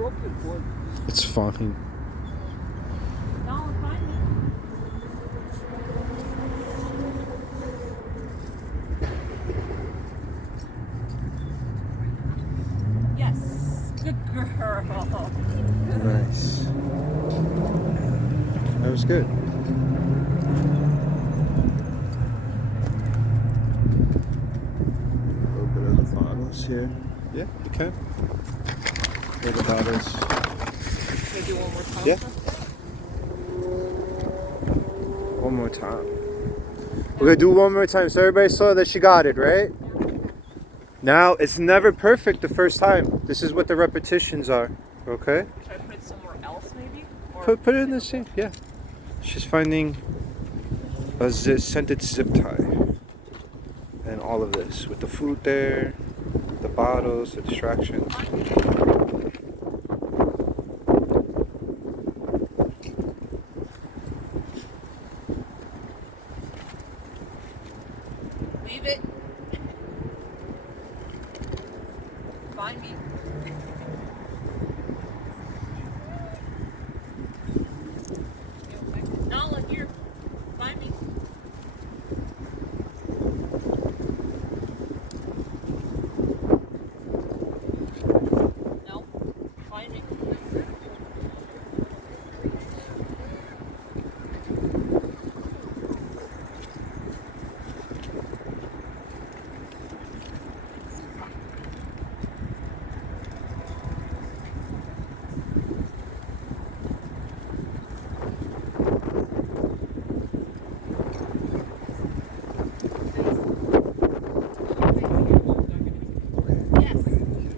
broke your board. It's fine. No, find me. Yes. Good girl. Nice. That was good. A little bit of the bottles here. Yeah, you can. Here are the bottles. Can I do one more time? Yeah. One more time. We're gonna do one more time so everybody saw that she got it, right? Now, it's never perfect the first time. This is what the repetitions are, okay? Should I put it somewhere else maybe? Or Put it in the same, yeah. She's finding a scented zip tie. And all of this, with the food there, the bottles, the distractions. Leave it. Find me.